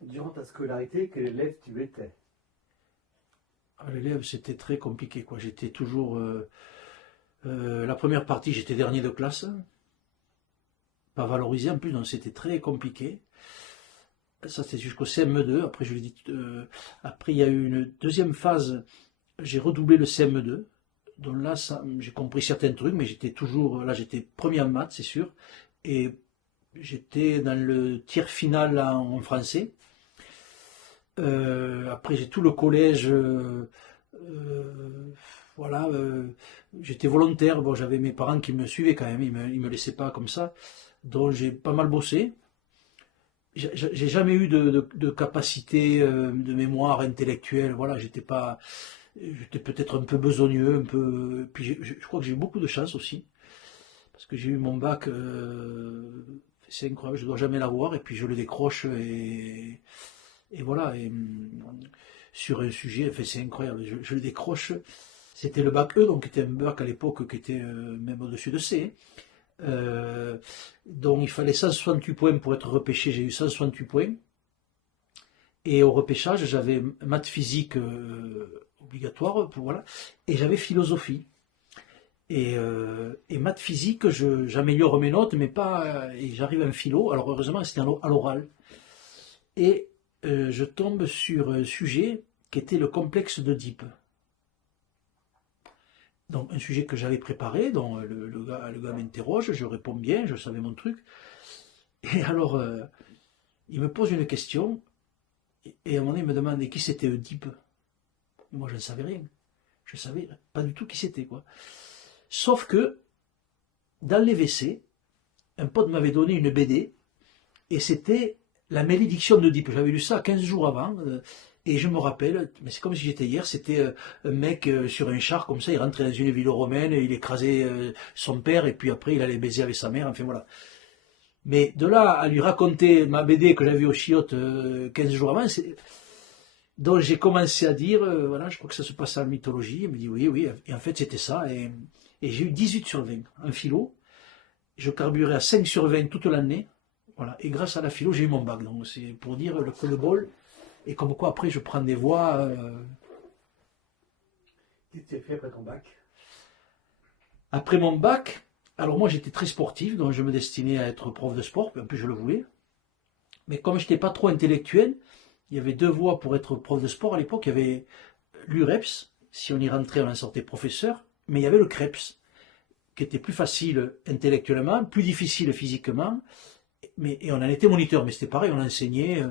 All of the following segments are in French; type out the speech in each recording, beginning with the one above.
Durant ta scolarité, quel élève tu étais? L'élève, c'était très compliqué, quoi. J'étais toujours. La première partie, j'étais dernier de classe, pas valorisé en plus, donc c'était très compliqué. Ça, c'était jusqu'au CM2. Après, je l'ai dit. Après, il y a eu une deuxième phase. J'ai redoublé le CM2. Donc là, j'ai compris certains trucs, mais j'étais toujours. Là, j'étais premier en maths, c'est sûr. Et j'étais dans le tiers final en français. Après, j'ai tout le collège. Voilà, j'étais volontaire. Bon, j'avais mes parents qui me suivaient quand même. Ils me laissaient pas comme ça. Donc, j'ai pas mal bossé. J'ai jamais eu de capacité de mémoire intellectuelle. Voilà, j'étais peut-être un peu besogneux, un peu. Puis je crois que j'ai eu beaucoup de chance aussi, parce que j'ai eu mon bac. C'est incroyable, je dois jamais l'avoir, et puis je le décroche et voilà. Sur un sujet, enfin, c'est incroyable, je le décroche. C'était le bac E, donc qui était un bac à l'époque qui était même au-dessus de C. Donc il fallait 168 points pour être repêché, j'ai eu 168 points. Et au repêchage, j'avais maths physique obligatoire, voilà, et j'avais philosophie. Et maths physique, j'améliore mes notes, mais pas. Et j'arrive à un philo, alors heureusement c'était à l'oral. Et je tombe sur un sujet qui était le complexe d'Oedipe. Donc un sujet que j'avais préparé, dont le gars m'interroge, je réponds bien, je savais mon truc. Et alors, il me pose une question, et à un moment donné, il me demande qui c'était Oedipe. Moi, je ne savais rien. Je ne savais pas du tout qui c'était, quoi. Sauf que, dans les WC, un pote m'avait donné une BD, et c'était La malédiction d'Oedipe. J'avais lu ça 15 jours avant, et je me rappelle, mais c'est comme si j'étais hier, c'était un mec sur un char, comme ça, il rentrait dans une ville romaine, il écrasait son père, et puis après, il allait baiser avec sa mère, enfin voilà. Mais de là à lui raconter ma BD que j'avais au chiottes 15 jours avant, donc j'ai commencé à dire, voilà, je crois que ça se passe en mythologie. Il me dit oui, oui, et en fait c'était ça. Et j'ai eu 18 sur 20 en philo. Je carburais à 5 sur 20 toute l'année. Voilà. Et grâce à la philo, j'ai eu mon bac. Donc c'est pour dire que le bol. Et comme quoi après je prends des voies. Qu'est-ce que tu as fait après ton bac? Après mon bac, alors moi j'étais très sportif, donc je me destinais à être prof de sport, en plus je le voulais. Mais comme je n'étais pas trop intellectuel, il y avait deux voies pour être prof de sport à l'époque. Il y avait l'UREPS, si on y rentrait, on en sortait professeur, mais il y avait le CREPS, qui était plus facile intellectuellement, plus difficile physiquement, et on en était moniteur, mais c'était pareil, on enseignait.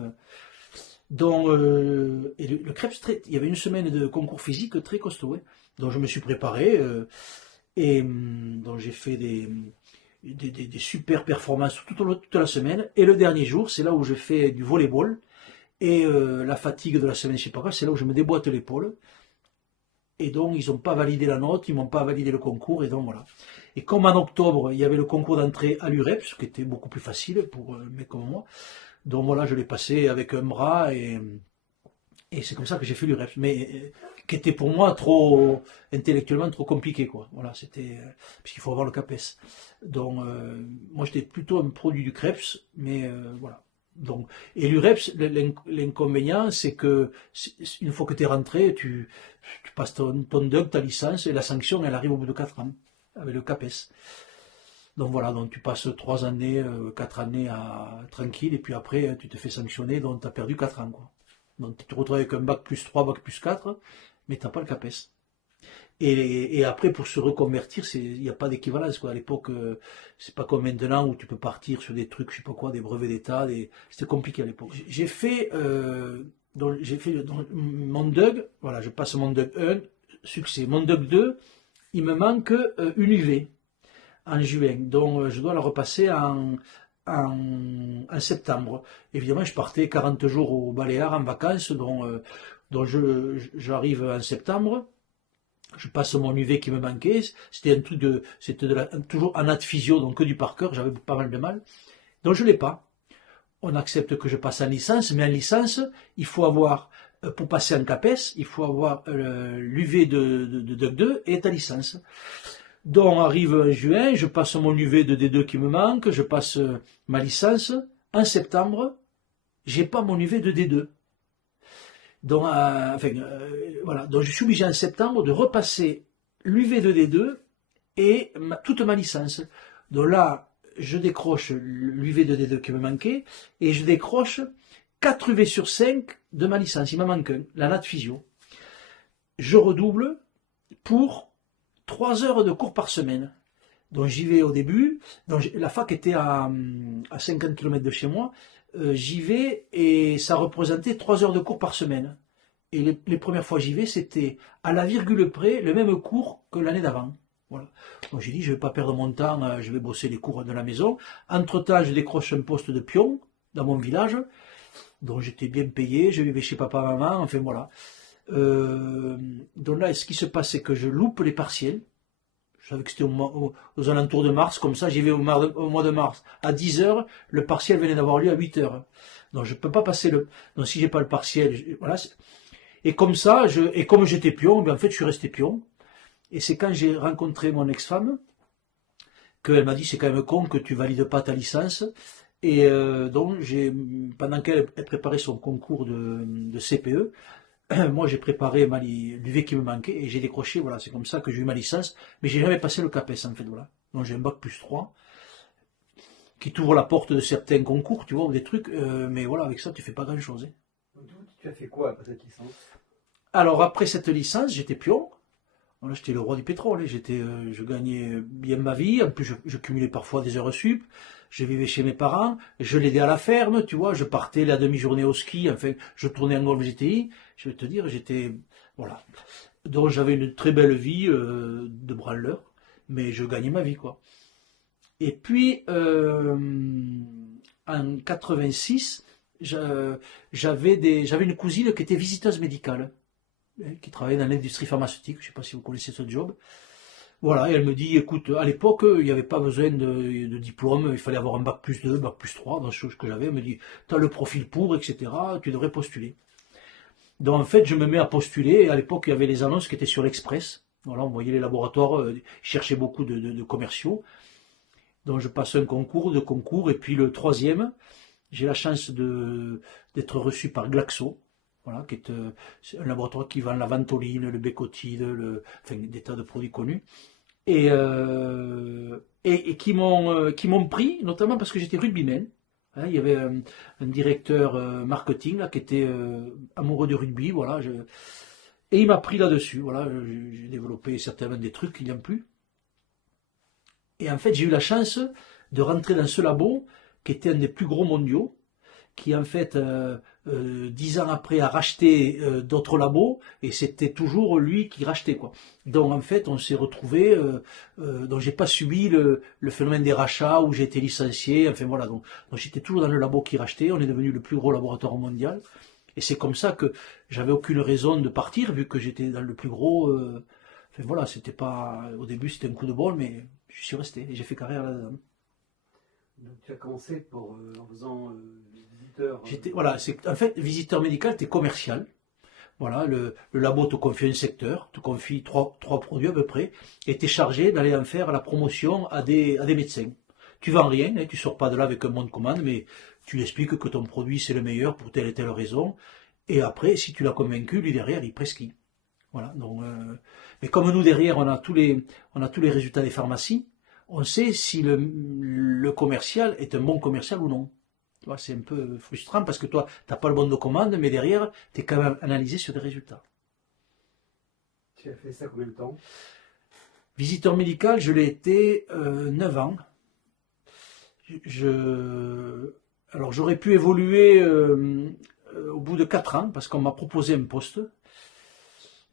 Et le CREPS, il y avait une semaine de concours physique très costaud. Hein. Donc je me suis préparé, donc j'ai fait des super performances toute la semaine. Et le dernier jour, c'est là où je fais du volleyball. Et la fatigue de la semaine, je sais pas quoi, c'est là où je me déboîte l'épaule. Et donc, ils n'ont pas validé la note, ils m'ont pas validé le concours, et donc voilà. Et comme en octobre, il y avait le concours d'entrée à l'UREP, ce qui était beaucoup plus facile pour un mec comme moi, donc voilà, je l'ai passé avec un bras, et c'est comme ça que j'ai fait l'UREP, mais qui était pour moi trop, intellectuellement, trop compliqué, quoi. Voilà, c'était, puisqu'il faut avoir le CAPES. Donc, moi, j'étais plutôt un produit du CREPS, mais voilà. Donc, et l'UREPS, l'inconvénient, c'est que une fois que tu es rentré, tu passes ton DUG, ta licence, et la sanction, elle arrive au bout de 4 ans, avec le CAPES. Donc voilà, donc tu passes 3 années, 4 années tranquille, et puis après, tu te fais sanctionner, donc tu as perdu 4 ans, quoi. Donc tu te retrouves avec un bac plus 3, bac plus 4, mais tu n'as pas le CAPES. Et après, pour se reconvertir, il n'y a pas d'équivalence, quoi. À l'époque, c'est pas comme maintenant où tu peux partir sur des trucs, je sais pas quoi, des brevets d'État, c'était compliqué à l'époque. J'ai fait mon DUG, voilà, je passe mon DUG 1, succès. Mon DUG 2, il me manque une UV en juin, donc je dois la repasser en septembre. Évidemment, je partais 40 jours au Baléares en vacances, donc j'arrive en septembre. Je passe mon UV qui me manquait. C'était un truc toujours en natte physio, donc que du par cœur. J'avais pas mal de mal. Donc je l'ai pas. On accepte que je passe en licence, mais en licence, il faut avoir, pour passer en CAPES, il faut avoir l'UV de DUC2 et ta licence. Donc arrive en juin, je passe mon UV de D2 qui me manque, je passe ma licence en septembre, j'ai pas mon UV de D2. Donc, voilà. Donc je suis obligé en septembre de repasser l'UV de D2 et toute ma licence. Donc là, je décroche l'UV de D2 qui me manquait et je décroche 4 UV sur 5 de ma licence. Il m'en manque un, la nat physio. Je redouble pour 3 heures de cours par semaine. Donc j'y vais au début. Donc, la fac était à 50 km de chez moi. J'y vais et ça représentait 3 heures de cours par semaine. Et les premières fois j'y vais, c'était à la virgule près le même cours que l'année d'avant. Voilà. Donc j'ai dit, je ne vais pas perdre mon temps, je vais bosser les cours de la maison. Entre-temps, je décroche un poste de pion dans mon village, dont j'étais bien payé, je vivais chez papa, maman, enfin voilà. Donc là, ce qui se passe, c'est que je loupe les partiels. Je savais que c'était aux alentours de mars, comme ça, j'y vais au mois de mars. À 10 heures, le partiel venait d'avoir lieu à 8 heures. Donc je ne peux pas passer le... Donc si j'ai pas le partiel, voilà. Et comme ça, et comme j'étais pion, ben en fait, je suis resté pion. Et c'est quand j'ai rencontré mon ex-femme qu'elle m'a dit, c'est quand même con que tu valides pas ta licence. Et donc, pendant qu'elle préparait son concours de CPE, moi j'ai préparé l'UV qui me manquait et j'ai décroché, voilà, c'est comme ça que j'ai eu ma licence. Mais j'ai jamais passé le CAPES en fait, voilà. Donc j'ai un bac plus 3 qui t'ouvre la porte de certains concours, tu vois, ou des trucs, mais voilà, avec ça, tu fais pas grand-chose. Hein. Tu as fait quoi après cette licence? Alors, après cette licence, j'étais pion. Voilà, j'étais le roi du pétrole. Hein. Je gagnais bien ma vie. En plus, je cumulais parfois des heures sup. Je vivais chez mes parents. Je l'aidais à la ferme, tu vois. Je partais la demi-journée au ski. Enfin, je tournais en Golf GTI. Je vais te dire, voilà. Donc, j'avais une très belle vie de branleur. Mais je gagnais ma vie, quoi. Et puis, en 86, j'avais une cousine qui était visiteuse médicale, qui travaillait dans l'industrie pharmaceutique. Je ne sais pas si vous connaissez ce job. Voilà, et elle me dit, écoute, à l'époque, il n'y avait pas besoin de diplôme, il fallait avoir un bac plus 2, bac plus 3, dans ce que j'avais. Elle me dit, tu as le profil pour, etc., tu devrais postuler. Donc en fait, je me mets à postuler, et à l'époque, il y avait les annonces qui étaient sur l'Express. Voilà, on voyait les laboratoires, ils cherchaient beaucoup de commerciaux. Donc je passe un concours, deux concours, et puis le troisième, j'ai la chance d'être reçu par Glaxo, voilà, qui est un laboratoire qui vend la ventoline, le bécotide, enfin des tas de produits connus, et qui m'ont pris, notamment parce que j'étais rugbyman. Hein, il y avait un directeur marketing là, qui était amoureux du rugby, voilà, et il m'a pris là-dessus. Voilà, j'ai développé certainement des trucs qu'il n'y a plus. Et en fait, j'ai eu la chance de rentrer dans ce labo qui était un des plus gros mondiaux, qui en fait, 10 ans après, a racheté d'autres labos, et c'était toujours lui qui rachetait, quoi. Donc en fait, on s'est retrouvés, donc j'ai pas subi le phénomène des rachats où j'ai été licencié, enfin voilà, donc j'étais toujours dans le labo qui rachetait, on est devenu le plus gros laboratoire mondial, et c'est comme ça que j'avais aucune raison de partir, vu que j'étais dans le plus gros, enfin voilà, c'était pas, au début c'était un coup de bol, mais je suis resté, et j'ai fait carrière là-dedans. Donc tu as commencé en faisant visiteur. Voilà, en fait, visiteur médical, tu es commercial. Voilà, le labo te confie un secteur, te confie trois produits à peu près, et tu es chargé d'aller en faire la promotion à des médecins. Tu vends rien, hein, tu sors pas de là avec un bon de commande, mais tu lui expliques que ton produit c'est le meilleur pour telle et telle raison, et après, si tu l'as convaincu, lui derrière, il prescrit. Voilà, donc, mais comme nous derrière, on a tous les résultats des pharmacies, on sait si le commercial est un bon commercial ou non. C'est un peu frustrant parce que toi, tu n'as pas le bon de commande, mais derrière, tu es quand même analysé sur des résultats. Tu as fait ça combien de temps? Visiteur médical, je l'ai été 9 ans. Alors j'aurais pu évoluer au bout de 4 ans parce qu'on m'a proposé un poste.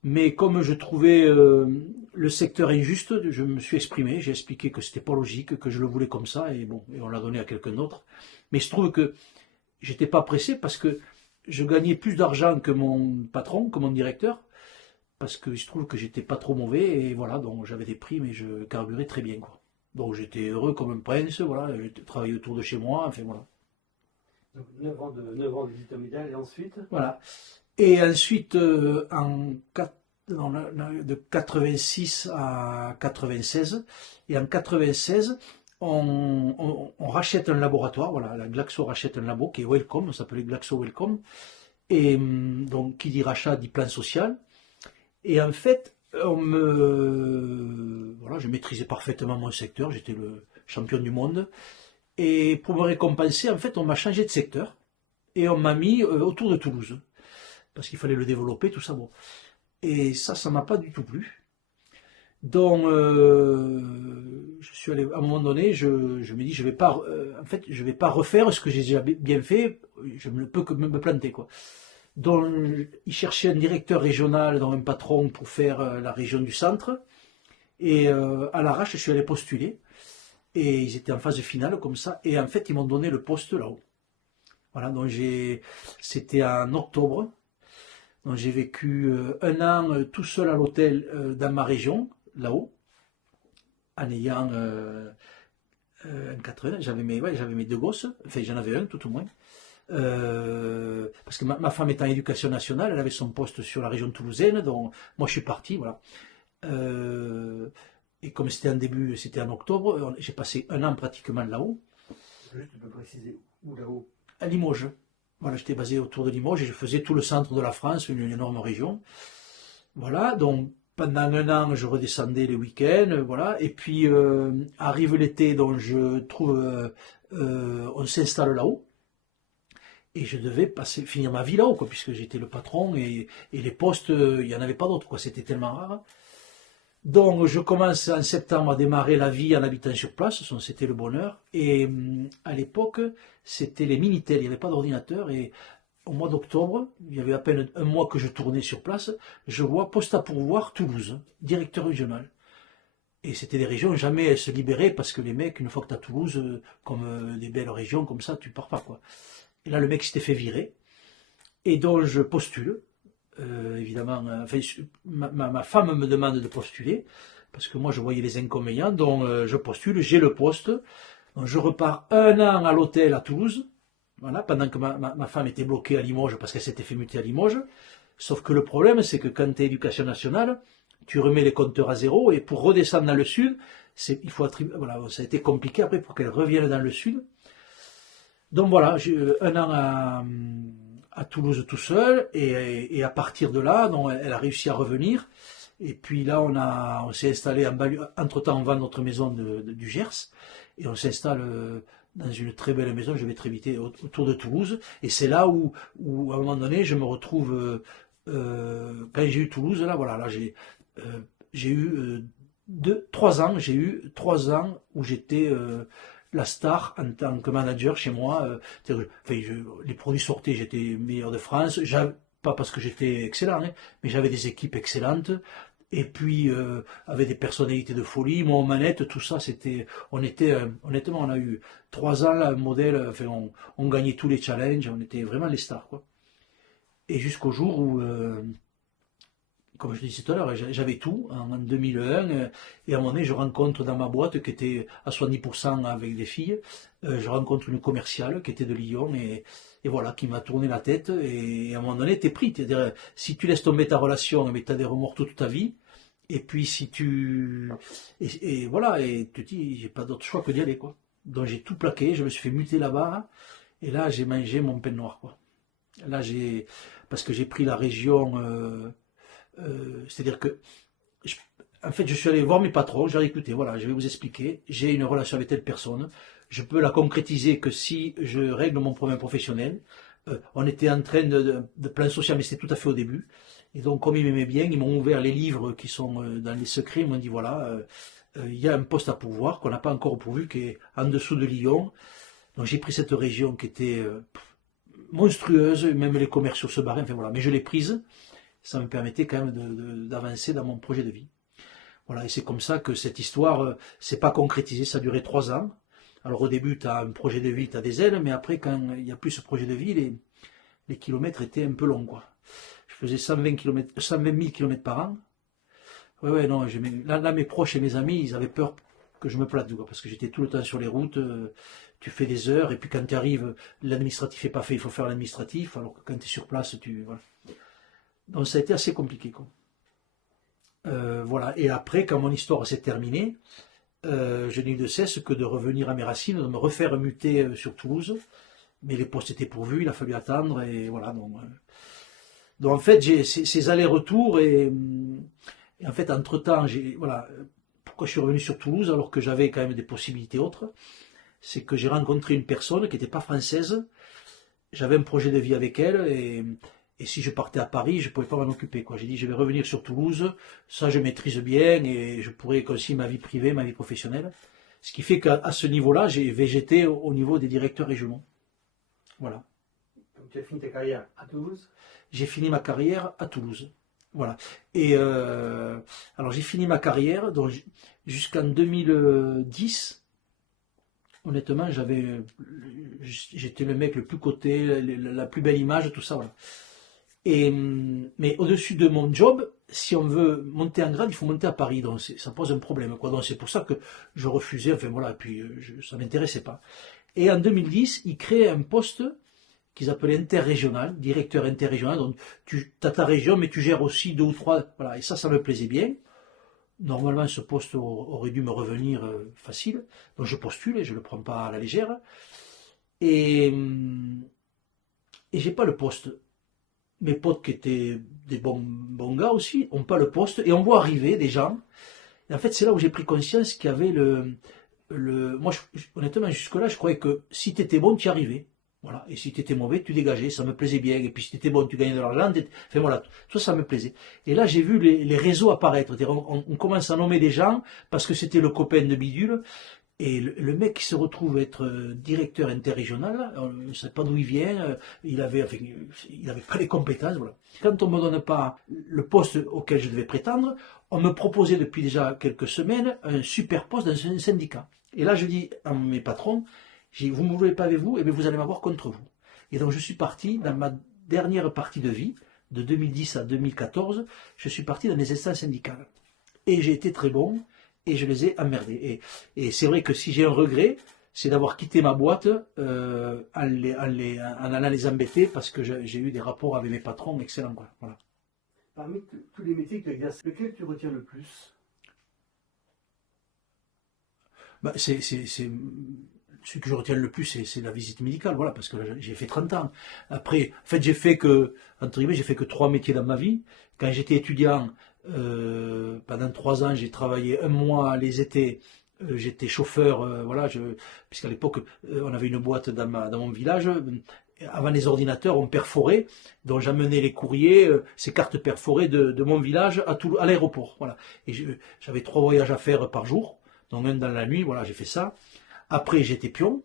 Mais comme je trouvais le secteur injuste, je me suis exprimé, j'ai expliqué que c'était pas logique, que je le voulais comme ça, et bon, et on l'a donné à quelqu'un d'autre. Mais il se trouve que j'étais pas pressé parce que je gagnais plus d'argent que mon patron, que mon directeur, parce qu'il se trouve que j'étais pas trop mauvais, et voilà, donc j'avais des primes et je carburais très bien, quoi. Donc j'étais heureux comme un prince, voilà, j'ai travaillé autour de chez moi, enfin voilà. Donc 9 ans de visiteur médical, et ensuite? Voilà. Et ensuite, de 86 à 96, et en 96, on rachète un laboratoire, voilà, la Glaxo rachète un labo qui est Wellcome, ça s'appelait Glaxo Wellcome, et donc qui dit rachat dit plan social, et en fait, voilà, je maîtrisais parfaitement mon secteur, j'étais le champion du monde, et pour me récompenser, en fait, on m'a changé de secteur, et on m'a mis autour de Toulouse, parce qu'il fallait le développer, tout ça, bon. Et ça m'a pas du tout plu. Donc, je suis allé à un moment donné, je me dis, je vais pas, en fait, je vais pas refaire ce que j'ai déjà bien fait. Je ne peux que me planter, quoi. Donc, ils cherchaient un directeur régional, donc un patron pour faire la région du centre. Et à l'arrache, je suis allé postuler. Et ils étaient en phase finale comme ça. Et en fait, ils m'ont donné le poste là-haut. Voilà. Donc c'était en octobre. Donc j'ai vécu un an tout seul à l'hôtel dans ma région, là-haut, en ayant un 80, j'avais mes deux gosses, enfin j'en avais un tout au moins. Parce que ma femme est en éducation nationale, elle avait son poste sur la région toulousaine, donc moi je suis parti, voilà. Euh, et comme c'était en début, c'était en octobre, j'ai passé un an pratiquement là-haut. Juste, tu peux préciser où là-haut? À Limoges. Voilà, j'étais basé autour de Limoges et je faisais tout le centre de la France, une énorme région. Voilà, donc pendant un an, je redescendais les week-ends, voilà. Et puis arrive l'été, donc je trouve, on s'installe là-haut. Et je devais finir ma vie là-haut, quoi, puisque j'étais le patron et les postes, il n'y en avait pas d'autres, quoi. C'était tellement rare. Donc je commence en septembre à démarrer la vie en habitant sur place, c'était le bonheur. Et à l'époque, c'était les Minitel, il n'y avait pas d'ordinateur. Et au mois d'octobre, il y avait à peine un mois que je tournais sur place, je vois poste à pourvoir Toulouse, directeur régional. Et c'était des régions, jamais elles se libéraient parce que les mecs, une fois que tu as Toulouse, comme des belles régions comme ça, tu pars pas, quoi. Et là, le mec s'était fait virer. Et donc, je postule. Évidemment, enfin, ma femme me demande de postuler parce que moi, je voyais les inconvénients. Donc, je postule, j'ai le poste. Donc, je repars un an à l'hôtel à Toulouse. Voilà, pendant que ma femme était bloquée à Limoges parce qu'elle s'était fait muter à Limoges. Sauf que le problème, c'est que quand tu es éducation nationale, tu remets les compteurs à zéro et pour redescendre dans le sud, il faut voilà, ça a été compliqué après pour qu'elle revienne dans le sud. Donc voilà, j'ai eu un an à Toulouse tout seul et à partir de là, donc, elle a réussi à revenir. Et puis là, on s'est installé en banlieue. Entre-temps, on vend notre maison du Gers et on s'installe dans une très belle maison, je vais très vite, autour de Toulouse. Et c'est là où, à un moment donné, je me retrouve, quand j'ai eu Toulouse, là, voilà, là, j'ai eu 3 ans, j'ai eu 3 ans où j'étais la star en tant que manager chez moi. Enfin, les produits sortaient, j'étais meilleur de France. Pas parce que j'étais excellent, hein, mais j'avais des équipes excellentes. Et puis, avec des personnalités de folie, moi, en manette, tout ça, honnêtement, on a eu 3 ans, là, un modèle, enfin, on gagnait tous les challenges, on était vraiment les stars, quoi. Et jusqu'au jour où, comme je disais tout à l'heure, j'avais tout en 2001, et à un moment donné, je rencontre dans ma boîte, qui était à 70% avec des filles, je rencontre une commerciale qui était de Lyon, et voilà, qui m'a tourné la tête, et à un moment donné, t'es pris. C'est-à-dire, si tu laisses tomber ta relation, mais t'as des remords toute ta vie, et puis si tu... Et voilà, et tu te dis, j'ai pas d'autre choix que d'y aller, quoi. Donc j'ai tout plaqué, je me suis fait muter là-bas, et là, j'ai mangé mon pain noir, quoi. Là, parce que j'ai pris la région... c'est-à-dire que, en fait, je suis allé voir mes patrons, j'ai dit, écoutez, voilà, je vais vous expliquer, j'ai une relation avec telle personne, je peux la concrétiser que si je règle mon problème professionnel. On était en train de plan social, mais c'était tout à fait au début. Et donc, comme ils m'aimaient bien, ils m'ont ouvert les livres qui sont dans les secrets, ils m'ont dit, voilà, il y a un poste à pourvoir qu'on n'a pas encore pourvu, qui est en dessous de Lyon. Donc j'ai pris cette région qui était monstrueuse, même les commerciaux se barraient, enfin voilà, mais je l'ai prise. Ça me permettait quand même d'avancer dans mon projet de vie. Voilà, et c'est comme ça que cette histoire s'est pas concrétisée, ça a duré 3 ans. Alors au début, tu as un projet de vie, tu as des ailes, mais après, quand il n'y a plus ce projet de vie, les kilomètres étaient un peu longs, quoi. Je faisais 120 000 kilomètres par an. Ouais, ouais, non, là, mes proches et mes amis, ils avaient peur que je me plate, quoi, parce que j'étais tout le temps sur les routes, tu fais des heures, et puis quand tu arrives, l'administratif n'est pas fait, il faut faire l'administratif, alors que quand tu es sur place, voilà. Donc ça a été assez compliqué, quoi. Voilà. Et après, quand mon histoire s'est terminée, je n'ai eu de cesse que de revenir à mes racines, de me refaire muter sur Toulouse. Mais les postes étaient pourvus, il a fallu attendre, et voilà. Donc en fait, j'ai ces allers-retours, et en fait, entre-temps, voilà, pourquoi je suis revenu sur Toulouse alors que j'avais quand même des possibilités autres, c'est que j'ai rencontré une personne qui n'était pas française, j'avais un projet de vie avec elle, et si je partais à Paris, je ne pouvais pas m'en occuper, quoi. J'ai dit, je vais revenir sur Toulouse, ça je maîtrise bien, et je pourrais concilier ma vie privée, ma vie professionnelle. Ce qui fait qu'à ce niveau-là, j'ai végété au niveau des directeurs régionaux. Voilà. Donc tu as fini ta carrière à Toulouse? J'ai fini ma carrière à Toulouse. Voilà. Et alors j'ai fini ma carrière donc jusqu'en 2010. Honnêtement, j'étais le mec le plus coté, la plus belle image, tout ça. Voilà. Mais au-dessus de mon job, si on veut monter en grade, il faut monter à Paris. Donc ça pose un problème, quoi. Donc c'est pour ça que je refusais. Enfin voilà. Puis ça m'intéressait pas. Et en 2010, ils créent un poste qu'ils appelaient interrégional, directeur interrégional. Donc tu as ta région, mais tu gères aussi 2 ou 3. Voilà. Et ça me plaisait bien. Normalement, ce poste aurait dû me revenir facile. Donc je postule et je ne le prends pas à la légère. Et j'ai pas le poste. Mes potes qui étaient des bons gars aussi n'ont pas le poste. Et on voit arriver des gens. Et en fait, c'est là où j'ai pris conscience qu'il y avait moi, honnêtement, jusque-là, je croyais que si tu étais bon, tu y arrivais. Voilà. Et si tu étais mauvais, tu dégageais. Ça me plaisait bien. Et puis si tu étais bon, tu gagnais de l'argent. Enfin voilà, ça me plaisait. Et là, j'ai vu les réseaux apparaître. On commence à nommer des gens parce que c'était le copain de Bidule. Et le mec qui se retrouve être directeur interrégional, on ne sait pas d'où il vient, il avait pas les compétences. Voilà. Quand on ne me donne pas le poste auquel je devais prétendre, on me proposait depuis déjà quelques semaines un super poste dans un syndicat. Et là, je dis à mes patrons, vous ne me voulez pas avec vous, et bien vous allez m'avoir contre vous. Et donc je suis parti dans ma dernière partie de vie, de 2010 à 2014, je suis parti dans les instances syndicales. Et j'ai été très bon. Et je les ai emmerdés. Et c'est vrai que si j'ai un regret, c'est d'avoir quitté ma boîte en allant les embêter parce que j'ai eu des rapports avec mes patrons excellents. Quoi. Voilà. Parmi tous les métiers que tu exerces, lequel tu retiens le plus? Ce que je retiens le plus, c'est la visite médicale, voilà, parce que j'ai fait 30 ans. Après, en fait, j'ai fait que 3 métiers dans ma vie. Quand j'étais étudiant, pendant 3 ans, j'ai travaillé un mois les étés. J'étais chauffeur, voilà, puisqu'à l'époque, on avait une boîte dans mon village. Avant les ordinateurs, on perforait, donc j'amenais les courriers, ces cartes perforées de mon village à l'aéroport. Voilà. Et j'avais 3 voyages à faire par jour, donc un dans la nuit, voilà, j'ai fait ça. Après, j'étais pion.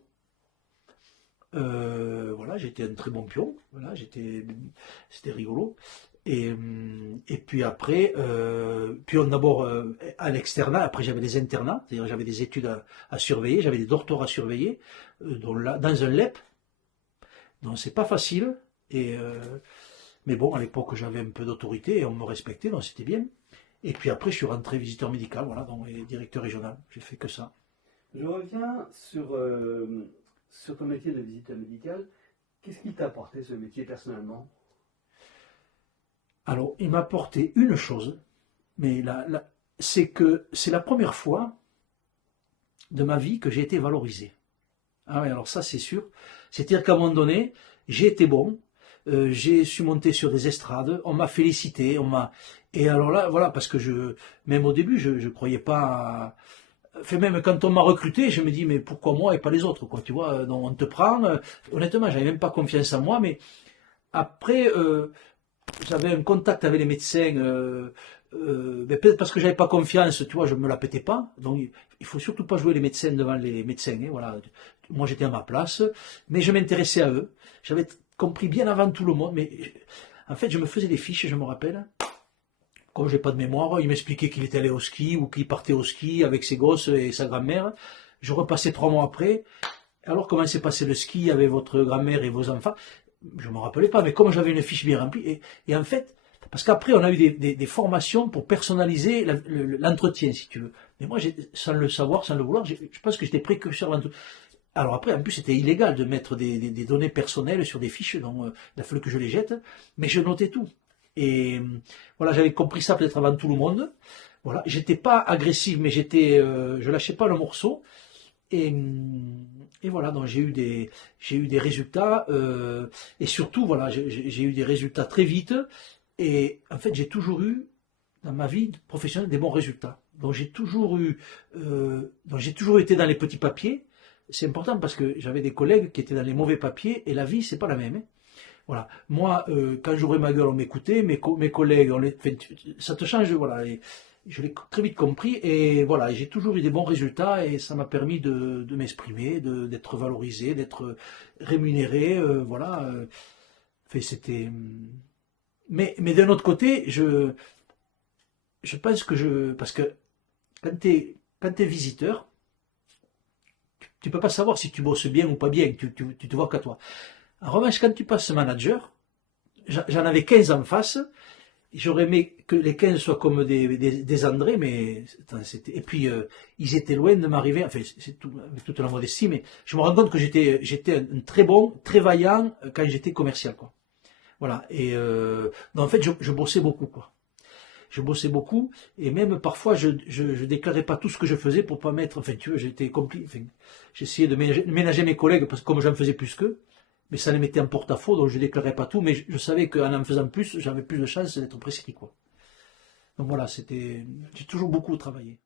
Voilà, j'étais un très bon pion. Voilà, c'était rigolo. Et puis après, pion d'abord à l'externat. Après, j'avais des internats, c'est-à-dire j'avais des études à surveiller, j'avais des doctorats à surveiller, dans un LEP. Donc c'est pas facile. Mais bon, à l'époque, j'avais un peu d'autorité et on me respectait, donc c'était bien. Et puis après, je suis rentré visiteur médical, voilà, donc et directeur régional. J'ai fait que ça. Je reviens sur ton métier de visiteur médical. Qu'est-ce qui t'a apporté ce métier personnellement? Alors, il m'a apporté une chose, mais c'est que c'est la première fois de ma vie que j'ai été valorisé. Ah oui, alors ça c'est sûr. C'est-à-dire qu'à un moment donné, j'ai été bon, j'ai su monter sur des estrades, on m'a félicité, et alors là, voilà, parce que même au début, je ne croyais pas. Enfin, même quand on m'a recruté, je me dis, mais pourquoi moi et pas les autres, quoi, tu vois, donc on te prend. Honnêtement, j'avais même pas confiance en moi, mais après, j'avais un contact avec les médecins, mais peut-être parce que j'avais pas confiance, tu vois, je me la pétais pas. Donc, il faut surtout pas jouer les médecins devant les médecins, hein, voilà. Moi, j'étais à ma place, mais je m'intéressais à eux. J'avais compris bien avant tout le monde, mais en fait, je me faisais des fiches, je me rappelle. Comme je n'ai pas de mémoire, il m'expliquait qu'il était allé au ski ou qu'il partait au ski avec ses gosses et sa grand-mère. Je repassais 3 mois après. Alors, comment s'est passé le ski avec votre grand-mère et vos enfants? Je ne me rappelais pas, mais comme j'avais une fiche bien remplie. Et en fait, parce qu'après, on a eu des formations pour personnaliser l'entretien, si tu veux. Mais moi, sans le savoir, sans le vouloir, je pense que j'étais précurseur d'entretien. Alors après, en plus, c'était illégal de mettre des données personnelles sur des fiches, donc il a fallu que je les jette. Mais je notais tout. Et voilà, j'avais compris ça peut-être avant tout le monde. Voilà, j'étais pas agressif, mais je lâchais pas le morceau. Et, et voilà, donc j'ai eu des résultats, et surtout, voilà, j'ai eu des résultats très vite. Et en fait, j'ai toujours eu, dans ma vie professionnelle, des bons résultats. Donc j'ai toujours été dans les petits papiers. C'est important parce que j'avais des collègues qui étaient dans les mauvais papiers, et la vie, c'est pas la même, hein. Voilà. Moi, quand j'ouvrais ma gueule, on m'écoutait, mes collègues, enfin, ça te change, voilà. Et je l'ai très vite compris, et voilà, j'ai toujours eu des bons résultats, et ça m'a permis de m'exprimer, d'être valorisé, d'être rémunéré, voilà. Enfin, c'était. Mais d'un autre côté, je pense que parce que quand t'es visiteur, tu peux pas savoir si tu bosses bien ou pas bien, tu te vois qu'à toi. En revanche, quand tu passes manager, j'en avais 15 en face. J'aurais aimé que les 15 soient comme des André, mais et puis ils étaient loin de m'arriver, enfin c'est tout, avec toute la modestie, mais je me rends compte que j'étais un très bon, très vaillant quand j'étais commercial, quoi. Voilà. Et donc, en fait, je bossais beaucoup, quoi. Je bossais beaucoup, et même parfois je déclarais pas tout ce que je faisais pour pas mettre, enfin tu vois, j'étais complice, enfin, j'essayais de ménager mes collègues parce que comme j'en faisais plus qu'eux, mais ça les mettait en porte-à-faux, donc je déclarais pas tout, mais je savais qu'en en faisant plus, j'avais plus de chances d'être prescrit, quoi. Donc voilà, j'ai toujours beaucoup travaillé.